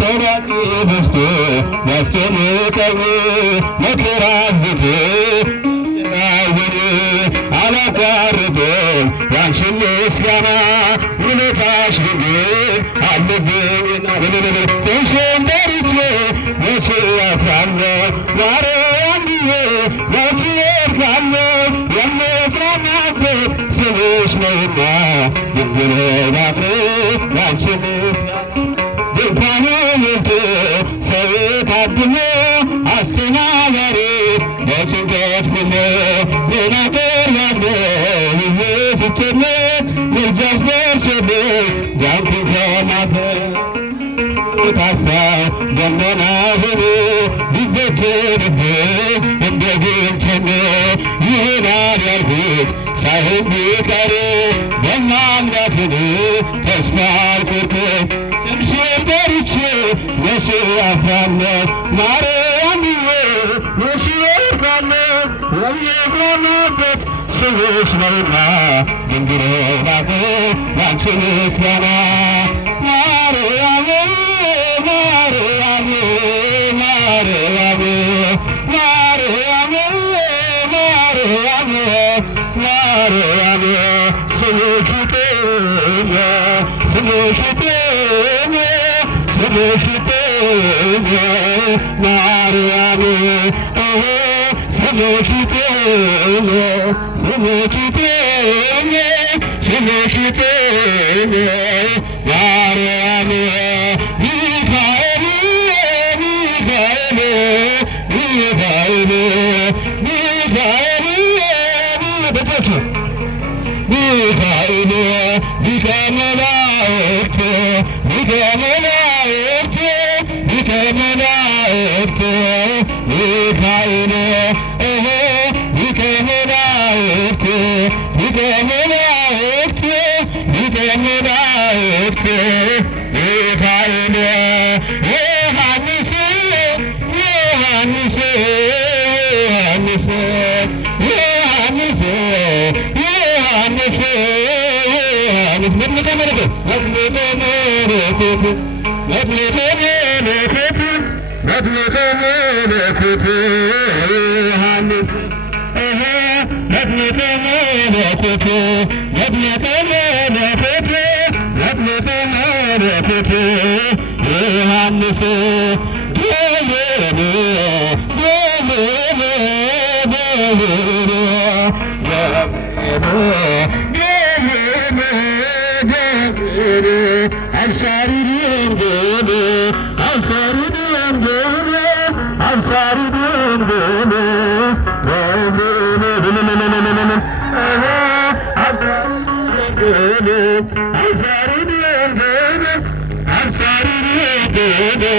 ተራቂ በስቶ ያስጨንቀኝ መከራ አብዝቶ አላቋርጥም ያንቺን ምስጋና ውለታሽ ድንግል አለብኝና ስምሽን ጠርቼ መቼ አፍራለሁ ማርያም ብዬ መቼ እርካለሁ የምጽናናበት ስምሽ ነውና ድንግል ናፍሬ ያንቺ ምስጋና ድንኳኑ ሞልቶ ሰው ታድሞ አስተናጋሪ በጭንቀት ሁሉ ሌላ ቀርባለሁ ብዬ ስጨነቅ ምልጃሽ ደርሶልኝ ዳንኩኝ ከማፈር ታሳብ ደመና ሆኖ ቢበተንብኝ እንደ ግንቸኔ ይሆናል ያልኩት ሳይሆን ቢቀር በማምላክ ተስፋ አልቆርጥም ስምሽን ጠርቼ መቼ አፍራለሁ ማርያም ብዬ መቼ እርካለሁ የምጽናናበት ስምሽ ነውና ድንግል ናፍሬ ያንቺ ምስጋና ማርያም ማርያም ማርያም ማርያም ማርያም ማርያም ስምሽ ይገኝ ስምሽ ይገኝ ስምሽ ይገኝ ማርያም ስምሽ ይገኝ ስምሽ ይገኝ ስምሽ ይገኝ ማርያም ሚካኤል ሚካኤል ሚካኤል ሚካኤል በቶቹ ሚካኤል ሊቀ መላእክት ሊቀ መላእክት ሊቀ መላእክት ሚካኤል ሊቀ መላእክት ሊቀ መላእክት ሊቀ መላእክት ሚካኤል ዮሐንስ ዮሐንስ ዮሐንስ ዮሐንስ ዮሐንስ ዮሐንስ መጥምቀ መለኮት መጥምቀ መለኮት መጥምቀ መለኮት መጥምቀ መለኮት ዮሐንስ መጥምቀ መለኮት መጥምቀ መለኮት መጥምቀ መለኮት ዮሐንስ አንሳሪ ድንግል አንሳሪ ድንግል አንሳሪ ድንግል